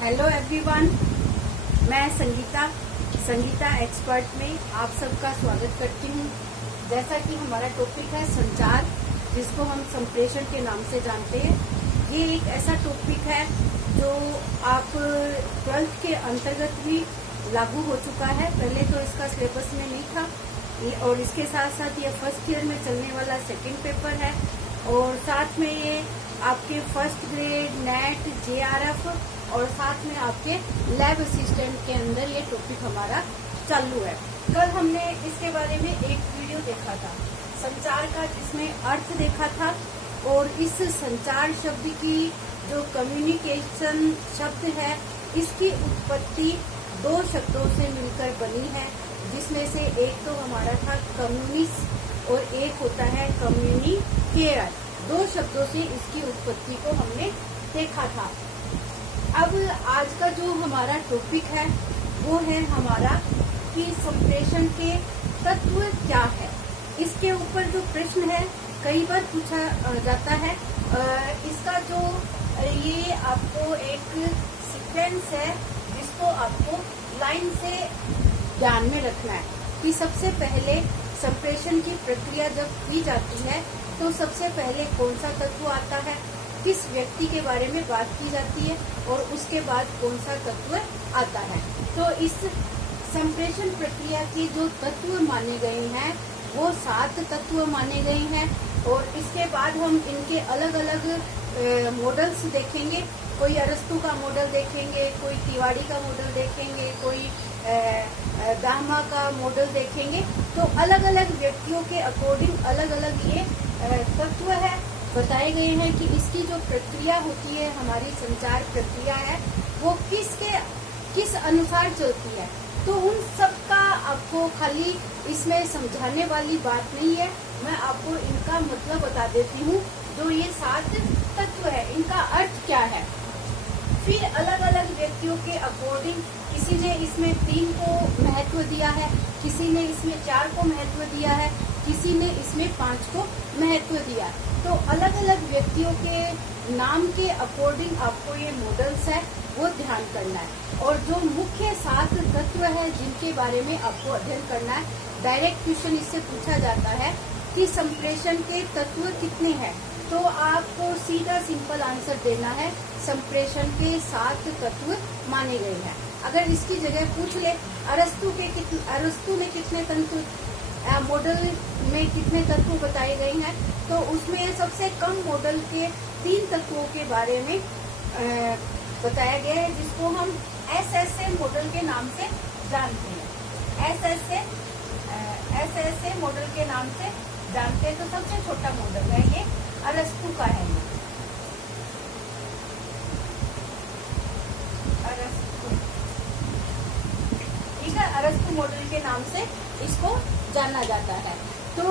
Hello everyone, मैं Sangeeta expert में आप सबका स्वागत करती हूँ। जैसा कि हमारा टॉपिक है संचार, जिसको हम संप्रेषण के नाम से जानते हैं। ये एक ऐसा टॉपिक है जो आप 12th के अंतर्गत भी लागू हो चुका है। पहले तो इसका सिलेबस में नहीं था और इसके साथ साथ ये फर्स्ट ईयर में चलने वाला सेकंड पेपर है और साथ में ये आपके फर्स्ट ग्रेड नेट JRF और साथ में आपके लैब असिस्टेंट के अंदर ये टॉपिक हमारा चालू है। कल हमने इसके बारे में एक वीडियो देखा था संचार का, जिसमें अर्थ देखा था और इस संचार शब्द की जो कम्युनिकेशन शब्द है, इसकी उत्पत्ति दो शब्दों से मिलकर बनी है, जिसमें से एक तो हमारा था कम्युनिस और एक होता है कम्युनिकेयर। दो शब्दों से इसकी उत्पत्ति को हमने देखा था। अब आज का जो हमारा टॉपिक है वो है हमारा कि संप्रेषण के तत्व क्या है। इसके ऊपर जो प्रश्न है कई बार पूछा जाता है। इसका जो ये आपको एक सीक्वेंस है जिसको आपको लाइन से ध्यान में रखना है कि सबसे पहले संप्रेषण की प्रक्रिया जब की जाती है तो सबसे पहले कौन सा तत्व आता है, किस व्यक्ति के बारे में बात की जाती है और उसके बाद कौन सा तत्व आता है। तो इस संप्रेषण प्रक्रिया के जो तत्व माने गए हैं वो 7 तत्व माने गए हैं और इसके बाद हम इनके अलग अलग मॉडल्स देखेंगे। कोई अरस्तु का मॉडल देखेंगे, कोई तिवारी का मॉडल देखेंगे, कोई दामा का मॉडल देखेंगे। तो अलग अलग व्यक्तियों के अकॉर्डिंग अलग अलग ये तत्व है बताए गए हैं कि इसकी जो प्रक्रिया होती है, हमारी संचार प्रक्रिया है, वो किस अनुसार चलती है। तो उन सब का आपको खाली इसमें समझाने वाली बात नहीं है, मैं आपको इनका मतलब बता देती हूँ। जो ये 7 तत्व है इनका अर्थ क्या है। फिर अलग अलग व्यक्तियों के अकॉर्डिंग किसी ने इसमें 3 को महत्व दिया है, किसी ने इसमें 4 को महत्व दिया है, किसी ने इसमें 5 को महत्व दिया। तो अलग अलग व्यक्तियों के नाम के अकॉर्डिंग आपको ये मॉडल्स है वो ध्यान करना है। और जो मुख्य 7 तत्व है जिनके बारे में आपको अध्ययन करना है, डायरेक्ट क्वेश्चन इससे पूछा जाता है कि संप्रेषण के तत्व कितने हैं, तो आपको सीधा सिंपल आंसर देना है संप्रेषण के 7 तत्व माने गए हैं। अगर इसकी जगह पूछ ले अरस्तु ने कितने तत्व मॉडल में कितने तत्व बताए गए हैं, तो उसमें सबसे कम मॉडल के 3 तत्वों के बारे में बताया गया है, जिसको हम SSA मॉडल के नाम से जानते हैं। SSA मॉडल के नाम से जानते हैं। तो सबसे छोटा मॉडल है ये अरस्तु का है। ठीक है, अरस्तु मॉडल के नाम से इसको जाना जाता है। तो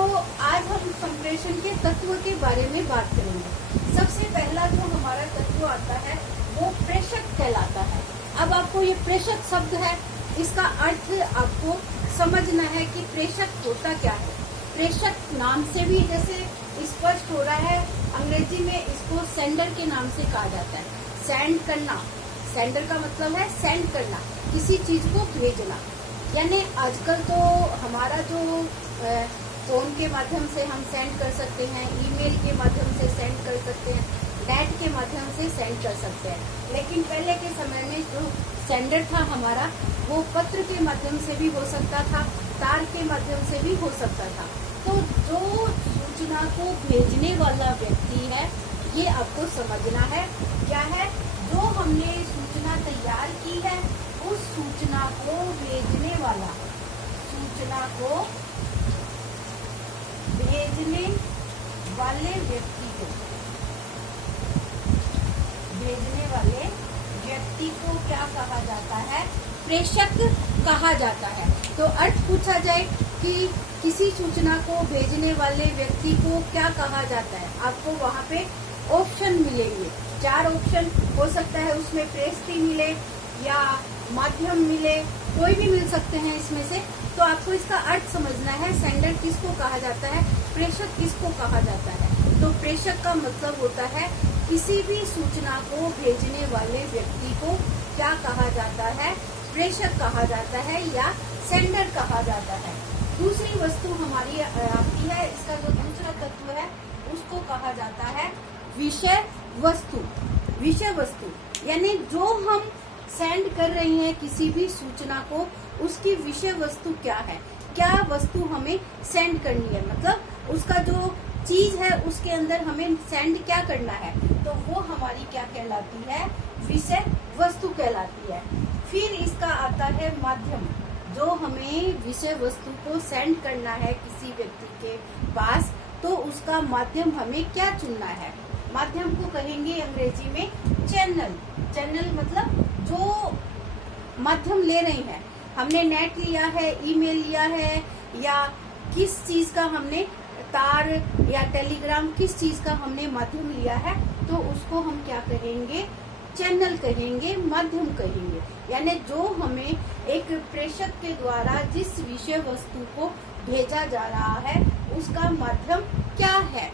आज हम संप्रेषण के तत्व के बारे में बात करेंगे। सबसे पहला जो हमारा तत्व आता है वो प्रेषक कहलाता है। अब आपको ये प्रेषक शब्द है, इसका अर्थ आपको समझना है कि प्रेषक होता क्या है। प्रेषक नाम से भी जैसे स्पष्ट हो रहा है, अंग्रेजी में इसको सेंडर के नाम से कहा जाता है। सेंड करना, सेंडर का मतलब है सेंड करना, किसी चीज को भेजना। यानी आजकल तो हमारा जो फोन के माध्यम से हम सेंड कर सकते हैं, ईमेल के माध्यम से सेंड कर सकते हैं, नेट के माध्यम से सेंड कर सकते हैं। लेकिन पहले के समय में जो सेंडर था हमारा, वो पत्र के माध्यम से भी हो सकता था, तार के माध्यम से भी हो सकता था। तो जो सूचना को भेजने वाला व्यक्ति है, ये आपको समझना है क्या है। जो हमने सूचना तैयार की है, उस सूचना को भेजने वाला, सूचना को भेजने वाले व्यक्ति को, भेजने वाले व्यक्ति को क्या कहा जाता है, प्रेषक कहा जाता है। तो अर्थ पूछा जाए कि किसी सूचना को भेजने वाले व्यक्ति को क्या कहा जाता है, आपको वहाँ पे ऑप्शन मिलेंगे। 4 ऑप्शन हो सकता है, उसमें प्रेषित मिले या माध्यम मिले, कोई भी मिल सकते हैं इसमें से। तो आपको इसका अर्थ समझना है, सेंडर किसको कहा जाता है, प्रेषक किसको कहा जाता है। तो प्रेषक का मतलब होता है किसी भी सूचना को भेजने वाले व्यक्ति को क्या कहा जाता है? प्रेषक कहा जाता है या सेंडर कहा जाता है। दूसरी वस्तु हमारी आती है, इसका जो दूसरा तत्व है उसको कहा जाता है विषय वस्तु। विषय वस्तु यानी जो हम सेंड कर रहे हैं किसी भी सूचना को, उसकी विषय वस्तु क्या है, क्या वस्तु हमें सेंड करनी है, मतलब उसका जो चीज है उसके अंदर हमें सेंड क्या करना है, तो वो हमारी क्या कहलाती है? विषय वस्तु कहलाती है। फिर इसका आता है माध्यम। जो हमें विषय वस्तु को सेंड करना है किसी व्यक्ति के पास, तो उसका माध्यम हमें क्या चुनना है? माध्यम को कहेंगे अंग्रेजी में चैनल। चैनल मतलब जो माध्यम ले रहे हैं, हमने नेट लिया है, ईमेल लिया है, या किस चीज का हमने तार या टेलीग्राम, किस चीज का हमने माध्यम लिया है, तो उसको हम क्या कहेंगे? चैनल कहेंगे, माध्यम कहेंगे। यानी जो हमें एक प्रेषक के द्वारा जिस विषय वस्तु को भेजा जा रहा है उसका माध्यम क्या है।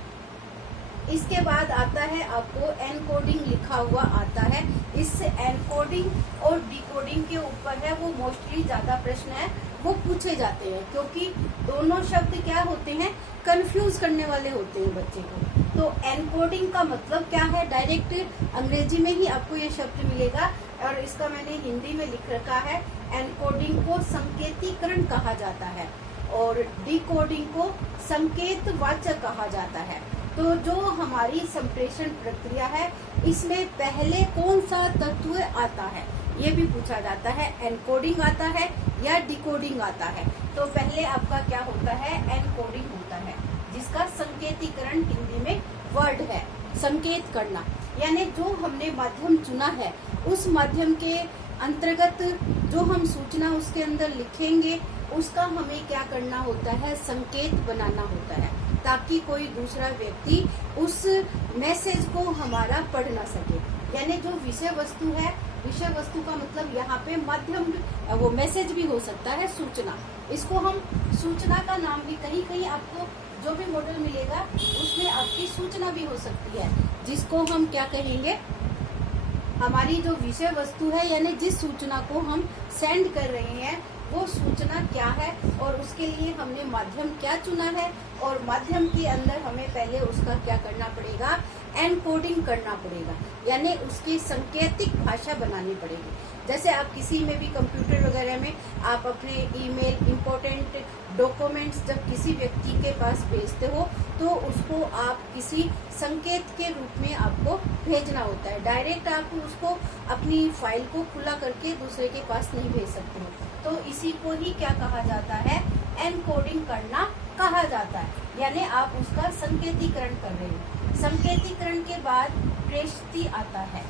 इसके बाद आता है आपको एनकोडिंग लिखा हुआ आता है। इस एनकोडिंग और डिकोडिंग के ऊपर है वो मोस्टली ज्यादा प्रश्न है वो पूछे जाते हैं, क्योंकि दोनों शब्द क्या होते हैं? कंफ्यूज करने वाले होते हैं बच्चे को। तो एनकोडिंग का मतलब क्या है? डायरेक्ट अंग्रेजी में ही आपको ये शब्द मिलेगा और इसका मैंने हिंदी में लिख रखा है। एनकोडिंग को संकेतीकरण कहा जाता है और डिकोडिंग को संकेतवाचक कहा जाता है। तो जो हमारी संप्रेषण प्रक्रिया है इसमें पहले कौन सा तत्व आता है, ये भी पूछा जाता है। एनकोडिंग आता है या डिकोडिंग आता है। तो पहले आपका क्या होता है? एनकोडिंग होता है, जिसका संकेतीकरण हिंदी में वर्ड है, संकेत करना। यानी जो हमने माध्यम चुना है उस माध्यम के अंतर्गत जो हम सूचना उसके अंदर लिखेंगे उसका हमें क्या करना होता है? संकेत बनाना होता है, ताकि कोई दूसरा व्यक्ति उस मैसेज को हमारा पढ़ ना सके। यानी जो विषय वस्तु है, विषय वस्तु का मतलब यहाँ पे माध्यम, वो मैसेज भी हो सकता है, सूचना। इसको हम सूचना का नाम भी कहीं कहीं आपको जो भी मॉडल मिलेगा उसमें आपकी सूचना भी हो सकती है, जिसको हम क्या कहेंगे? हमारी जो विषय वस्तु है, यानी जिस सूचना को हम सेंड कर रहे हैं वो सूचना क्या है और उसके लिए हमने माध्यम क्या चुना है, और माध्यम के अंदर हमें पहले उसका क्या करना पड़ेगा? एनकोडिंग करना पड़ेगा, यानी उसकी संकेतिक भाषा बनानी पड़ेगी। जैसे आप किसी में भी कंप्यूटर वगैरह में आप अपने ईमेल, इम्पोर्टेंट डॉक्यूमेंट्स जब किसी व्यक्ति के पास भेजते हो तो उसको आप किसी संकेत के रूप में आपको भेजना होता है। डायरेक्ट आप उसको अपनी फाइल को खुला करके दूसरे के पास नहीं भेज सकते हो। तो इसी को ही क्या कहा जाता है? एनकोडिंग करना कहा जाता है। यानी आप उसका संकेतीकरण कर रहे हो। संकेतीकरण के बाद प्रेषित आता है।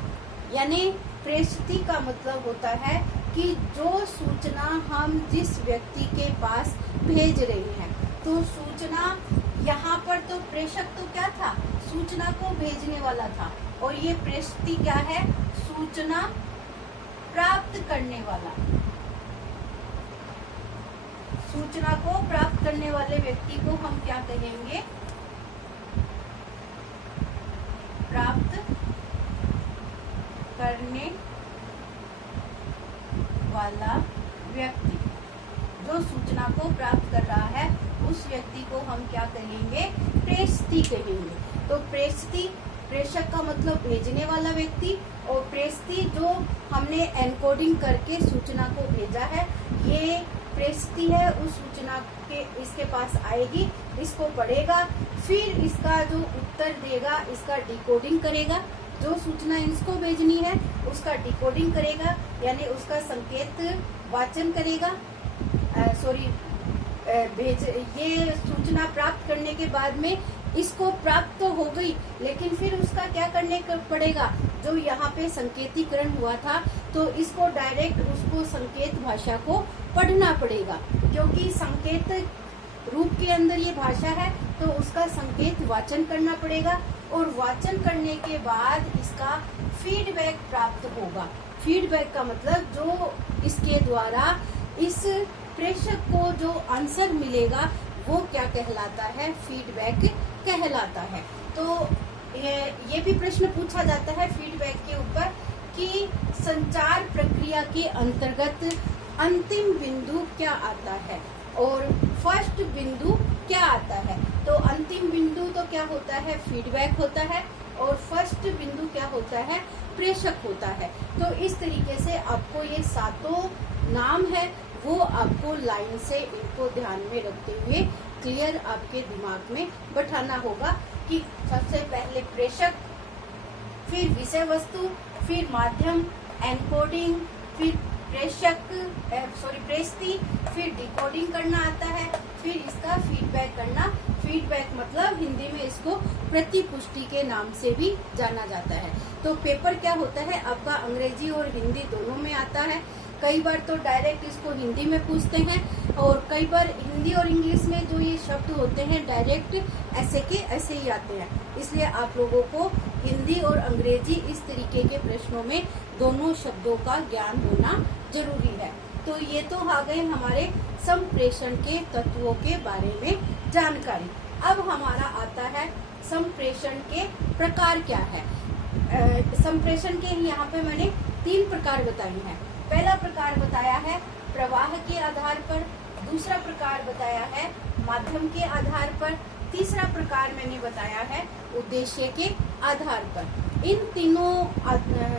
यानी प्रेषित का मतलब होता है कि जो सूचना हम जिस व्यक्ति के पास भेज रहे हैं, तो सूचना यहाँ पर तो प्रेषक तो क्या था? सूचना को भेजने वाला था, और ये प्रेषित क्या है? सूचना प्राप्त करने वाला। सूचना को प्राप्त करने वाले व्यक्ति को हम क्या कहेंगे? प्राप्त करने वाला व्यक्ति। जो सूचना को प्राप्त कर रहा है उस व्यक्ति को हम क्या कहेंगे? प्रेषित कहेंगे। तो प्रेषित, प्रेषक का मतलब भेजने वाला व्यक्ति, और प्रेषित जो हमने एनकोडिंग करके सूचना को भेजा है, ये प्रेषित है। उस सूचना के इसके पास आएगी, इसको पढ़ेगा, फिर इसका जो उत्तर देगा इसका डिकोडिंग करेगा। जो सूचना इसको भेजनी है उसका डिकोडिंग करेगा, यानी उसका संकेत वाचन करेगा। ये सूचना प्राप्त करने के बाद में इसको प्राप्त तो हो गई, लेकिन फिर उसका क्या करने पड़ेगा? जो यहाँ पे संकेतीकरण हुआ था, तो इसको डायरेक्ट उसको संकेत भाषा को पढ़ना पड़ेगा, क्योंकि संकेत रूप के अंदर ये भाषा है, तो उसका संकेत वाचन करना पड़ेगा, और वाचन करने के बाद इसका फीडबैक प्राप्त होगा। फीडबैक का मतलब जो इसके द्वारा इस प्रेषक को जो आंसर मिलेगा वो क्या कहलाता है? फीडबैक कहलाता है। तो ये भी प्रश्न पूछा जाता है फीडबैक के ऊपर कि संचार प्रक्रिया के अंतर्गत अंतिम बिंदु क्या आता है और फर्स्ट बिंदु क्या आता है। तो अंतिम बिंदु तो क्या होता है, फीडबैक होता है, और फर्स्ट बिंदु क्या होता है, प्रेषक होता है। तो इस तरीके से आपको ये सातों नाम है वो आपको लाइन से इनको ध्यान में रखते हुए क्लियर आपके दिमाग में बैठाना होगा कि सबसे पहले प्रेषक, फिर विषय वस्तु, फिर माध्यम एनकोडिंग, फिर प्रेषिती, फिर डिकोडिंग करना आता है, फिर इसका फीडबैक करना। फीडबैक मतलब हिंदी में इसको प्रतिपुष्टि के नाम से भी जाना जाता है। तो पेपर क्या होता है आपका अंग्रेजी और हिंदी दोनों में आता है। कई बार तो डायरेक्ट इसको हिंदी में पूछते हैं और कई बार हिंदी और इंग्लिश में जो ये शब्द होते हैं डायरेक्ट ऐसे के ऐसे ही आते हैं। इसलिए आप लोगों को हिंदी और अंग्रेजी इस तरीके के प्रश्नों में दोनों शब्दों का ज्ञान होना जरूरी है। तो ये तो आ गए हमारे संप्रेषण के तत्वों के बारे में जानकारी। अब हमारा आता है संप्रेषण के प्रकार क्या है। संप्रेषण के यहाँ पे मैंने 3 प्रकार बताए हैं। पहला प्रकार बताया है प्रवाह के आधार पर, दूसरा प्रकार बताया है माध्यम के आधार पर, तीसरा प्रकार मैंने बताया है उद्देश्य के आधार पर। इन तीनों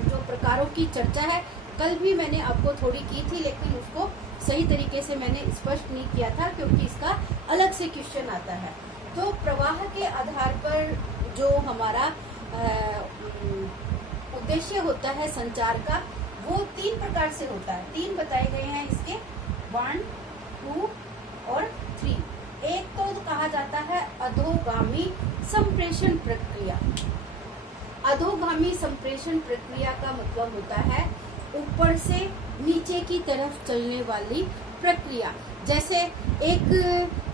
जो प्रकारों की चर्चा है कल भी मैंने आपको थोड़ी की थी, लेकिन उसको सही तरीके से मैंने स्पष्ट नहीं किया था क्योंकि इसका अलग से क्वेश्चन आता है। तो प्रवाह के आधार पर जो हमारा उद्देश्य होता है संचार का, वो 3 प्रकार से होता है। 3 बताए गए हैं इसके, 1, 2 और 3। एक तो कहा जाता है अधोगामी संप्रेषण प्रक्रिया। अधोगामी संप्रेषण प्रक्रिया का मतलब होता है ऊपर से नीचे की तरफ चलने वाली प्रक्रिया। जैसे एक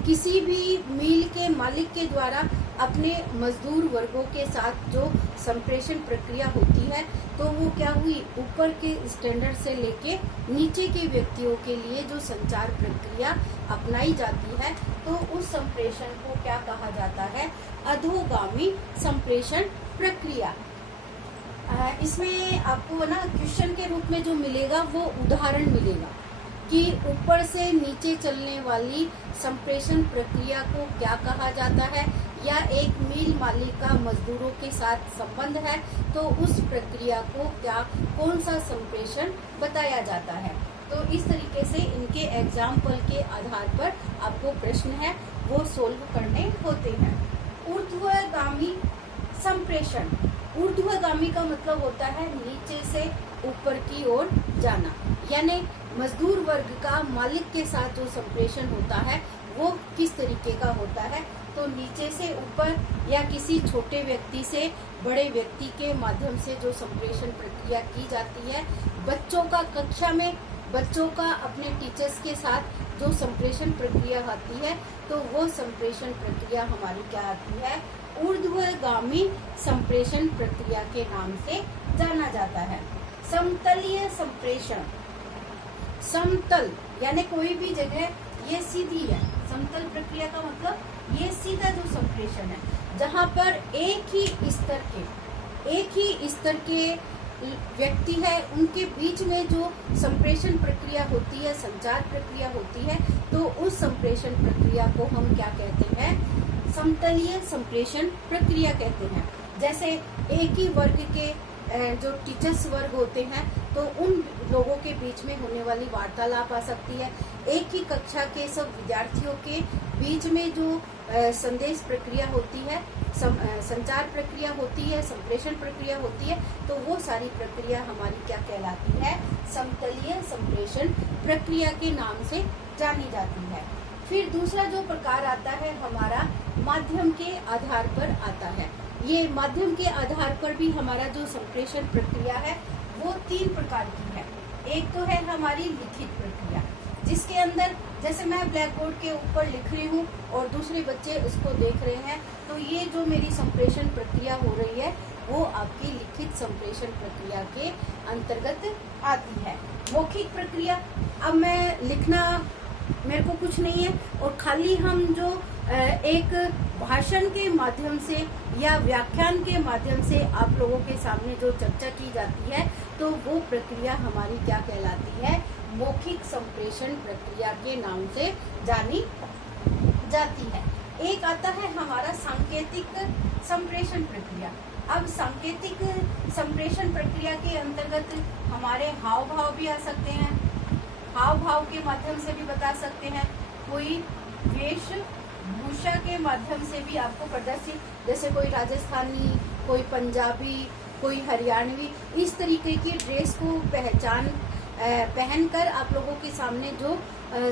किसी भी मिल के मालिक के द्वारा अपने मजदूर वर्गों के साथ जो संप्रेषण प्रक्रिया होती है, तो वो क्या हुई, ऊपर के स्टैंडर्ड से लेके नीचे के व्यक्तियों के लिए जो संचार प्रक्रिया अपनाई जाती है, तो उस संप्रेषण को क्या कहा जाता है, अधोगामी संप्रेषण प्रक्रिया। इसमें आपको ना क्वेश्चन के रूप में जो मिलेगा वो उदाहरण मिलेगा कि ऊपर से नीचे चलने वाली संप्रेषण प्रक्रिया को क्या कहा जाता है, या एक मिल मालिक का मजदूरों के साथ संबंध है तो उस प्रक्रिया को कौन सा संप्रेषण बताया जाता है। तो इस तरीके से इनके एग्जाम्पल के आधार पर आपको प्रश्न है वो सोल्व करने होते हैं। ऊर्ध्वगामी संप्रेषण। ऊर्ध्वगामी का मतलब होता है नीचे से ऊपर की ओर जाना, यानी मजदूर वर्ग का मालिक के साथ जो संप्रेषण होता है वो किस तरीके का होता है, तो नीचे से ऊपर या किसी छोटे व्यक्ति से बड़े व्यक्ति के माध्यम से जो संप्रेषण प्रक्रिया की जाती है। बच्चों का कक्षा में बच्चों का अपने टीचर्स के साथ जो संप्रेषण प्रक्रिया आती है, तो वो संप्रेषण प्रक्रिया हमारी क्या आती है, ऊर्ध्वगामी संप्रेषण प्रक्रिया के नाम से जाना जाता है। समतलीय संप्रेषण। समतल यानी कोई भी जगह ये सीधी है। समतल प्रक्रिया का मतलब ये सीधा जो संप्रेषण है, जहाँ पर एक ही स्तर के व्यक्ति है, उनके बीच में जो संप्रेषण प्रक्रिया होती है, संचार प्रक्रिया होती है, तो उस संप्रेषण प्रक्रिया को हम क्या कहते हैं, समतलीय संप्रेषण प्रक्रिया कहते हैं। जैसे एक ही वर्ग के जो टीचर्स वर्ग होते हैं, तो उन लोगों के बीच में होने वाली वार्तालाप आ सकती है। एक ही कक्षा के सब विद्यार्थियों के बीच में जो संदेश प्रक्रिया होती है, संचार प्रक्रिया होती है, संप्रेषण प्रक्रिया होती है, तो वो सारी प्रक्रिया हमारी क्या कहलाती है, समतलीय संप्रेषण प्रक्रिया के नाम से जानी जाती है। फिर दूसरा जो प्रकार आता है हमारा माध्यम के आधार पर आता है। ये माध्यम के आधार पर भी हमारा जो संप्रेषण प्रक्रिया है वो 3 प्रकार की है। एक तो है हमारी लिखित प्रक्रिया, जिसके अंदर जैसे मैं ब्लैक बोर्ड के ऊपर लिख रही हूँ और दूसरे बच्चे उसको देख रहे हैं, तो ये जो मेरी संप्रेषण प्रक्रिया हो रही है वो आपकी लिखित संप्रेषण प्रक्रिया के अंतर्गत आती है। मौखिक प्रक्रिया, अब मैं लिखना मेरे को कुछ नहीं है और खाली हम जो एक भाषण के माध्यम से या व्याख्यान के माध्यम से आप लोगों के सामने जो चर्चा की जाती है, तो वो प्रक्रिया हमारी क्या कहलाती है, मौखिक संप्रेषण प्रक्रिया के नाम से जानी जाती है। एक आता है हमारा सांकेतिक संप्रेषण प्रक्रिया। अब सांकेतिक संप्रेषण प्रक्रिया के अंतर्गत हमारे हाव भाव भी आ सकते हैं, हाव भाव के माध्यम से भी बता सकते हैं, कोई वेशभूषा के माध्यम से भी आपको प्रदर्शित, जैसे कोई राजस्थानी, कोई पंजाबी, कोई हरियाणवी, इस तरीके की ड्रेस को पहनकर आप लोगों के सामने जो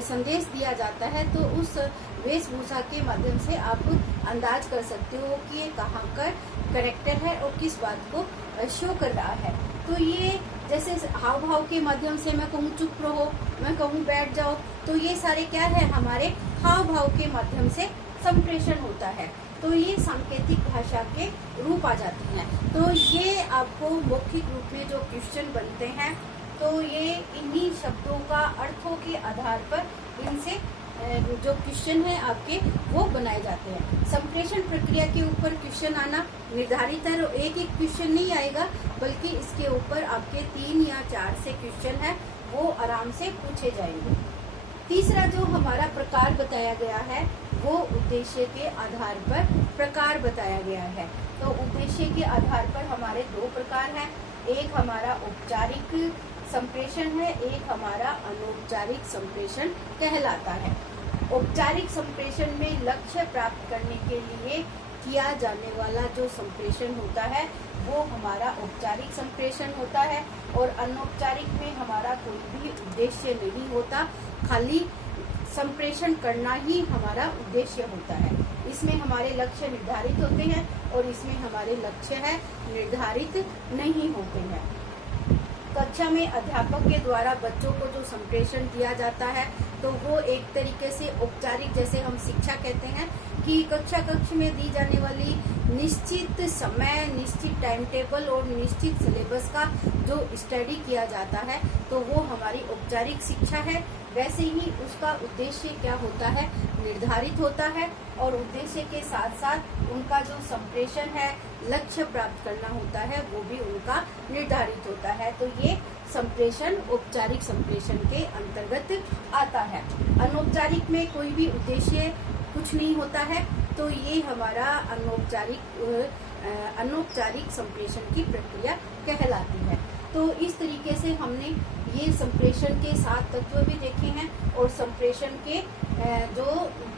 संदेश दिया जाता है, तो उस वेशभूषा के माध्यम से आप अंदाज कर सकते हो कि ये कहाँ का कैरेक्टर है और किस बात को शो कर रहा है। तो ये जैसे हाव भाव के माध्यम से मैं कहूँ चुप रहो, मैं कहूँ बैठ जाओ, तो ये सारे क्या है, हमारे हाव भाव के माध्यम से संप्रेषण होता है। तो ये सांकेतिक भाषा के रूप आ जाते हैं। तो ये आपको मौखिक रूप में जो क्वेश्चन बनते हैं, तो ये इन्हीं शब्दों का अर्थों के आधार पर इनसे जो क्वेश्चन है आपके वो बनाए जाते हैं। संप्रेषण प्रक्रिया के ऊपर क्वेश्चन आना निर्धारित है, और एक एक क्वेश्चन नहीं आएगा, बल्कि इसके ऊपर आपके 3 या 4 से क्वेश्चन है वो आराम से पूछे जाएंगे। तीसरा जो हमारा प्रकार बताया गया है, वो उद्देश्य के आधार पर प्रकार बताया गया है। तो उद्देश्य के आधार पर हमारे 2 प्रकार हैं, एक हमारा औपचारिक संप्रेषण है, एक हमारा अनौपचारिक संप्रेषण कहलाता है। औपचारिक संप्रेषण में लक्ष्य प्राप्त करने के लिए किया जाने वाला जो संप्रेषण होता है वो हमारा औपचारिक संप्रेषण होता है, और अनौपचारिक में हमारा कोई भी उद्देश्य नहीं होता, खाली संप्रेषण करना ही हमारा उद्देश्य होता है। इसमें हमारे लक्ष्य निर्धारित होते हैं और इसमें हमारे लक्ष्य है निर्धारित नहीं होते हैं। कक्षा में अध्यापक के द्वारा बच्चों को जो संप्रेषण दिया जाता है, तो वो एक तरीके से औपचारिक, जैसे हम शिक्षा कहते हैं कि कक्ष में दी जाने वाली निश्चित समय, निश्चित टाइम टेबल और निश्चित सिलेबस का जो स्टडी किया जाता है, तो वो हमारी औपचारिक शिक्षा है। वैसे ही उसका उद्देश्य क्या होता है, निर्धारित होता है, और उद्देश्य के साथ साथ उनका जो संप्रेषण है, लक्ष्य प्राप्त करना होता है, वो भी उनका निर्धारित होता है। तो ये संप्रेषण औपचारिक संप्रेषण के अंतर्गत आता है। अनौपचारिक में कोई भी उद्देश्य कुछ नहीं होता है, तो ये हमारा अनौपचारिक संप्रेषण की प्रक्रिया कहलाती है। तो इस तरीके से हमने ये संप्रेषण के 7 तत्व भी देखे हैं, और संप्रेषण के जो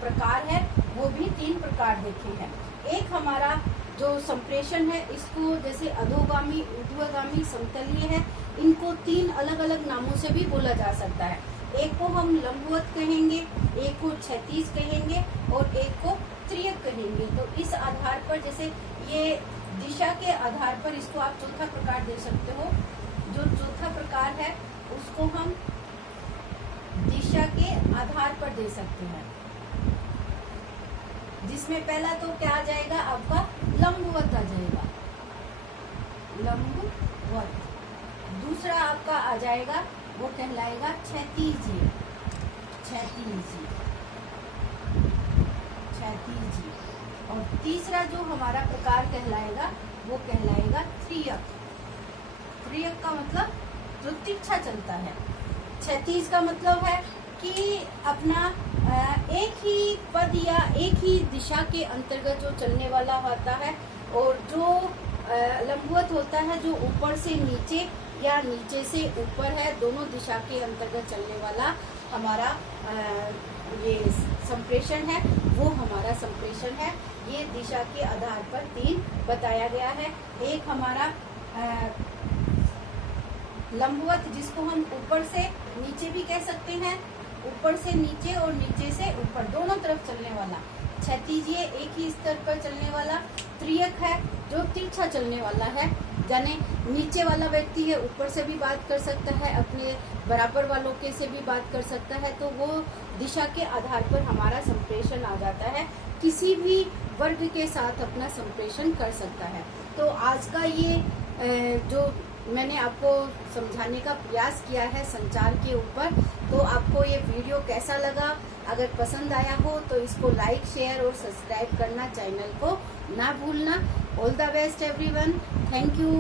प्रकार है वो भी 3 प्रकार देखे हैं। एक हमारा जो संप्रेषण है, इसको जैसे अधोगामी, ऊर्ध्वगामी, समतलीय है, इनको 3 अलग अलग नामों से भी बोला जा सकता है। एक को हम लंबवत कहेंगे, एक को क्षैतिज कहेंगे, और एक को त्रियक कहेंगे। तो इस आधार पर, जैसे ये दिशा के आधार पर इसको आप चौथा प्रकार दे सकते हो। जो चौथा प्रकार है उसको हम दिशा के आधार पर दे सकते हैं, जिसमें पहला तो क्या आ जाएगा, आपका लंबवत आ जाएगा, लंबवत। दूसरा आपका आ जाएगा, वो कहलाएगा क्षैतिज, क्षैतिज। और तीसरा जो हमारा प्रकार कहलाएगा वो कहलाएगा त्रियक। त्रियक का मतलब जो तिरछा चलता है। क्षैतिज का मतलब है कि अपना एक ही पद या एक ही दिशा के अंतर्गत जो चलने वाला होता है, और जो लंबवत होता है जो ऊपर से नीचे या नीचे से ऊपर है, दोनों दिशा के अंतर्गत चलने वाला हमारा ये संप्रेषण है, वो हमारा संप्रेषण है। ये दिशा के आधार पर 3 बताया गया है। एक हमारा लंबवत, जिसको हम ऊपर से नीचे भी कह सकते हैं, ऊपर से नीचे और नीचे से ऊपर, दोनों तरफ चलने वाला। क्षैतिज एक ही स्तर पर चलने वाला। त्रियक है जो तिरछा चलने वाला है, यानी नीचे वाला व्यक्ति है ऊपर से भी बात कर सकता है, अपने बराबर वालों के से भी बात कर सकता है। तो वो दिशा के आधार पर हमारा संप्रेषण आ जाता है, किसी भी वर्ग के साथ अपना संप्रेषण कर सकता है। तो आज का ये जो मैंने आपको समझाने का प्रयास किया है संचार के ऊपर, तो आपको ये वीडियो कैसा लगा? अगर पसंद आया हो तो इसको लाइक, शेयर और सब्सक्राइब करना चैनल को ना भूलना। All the best everyone, thank you.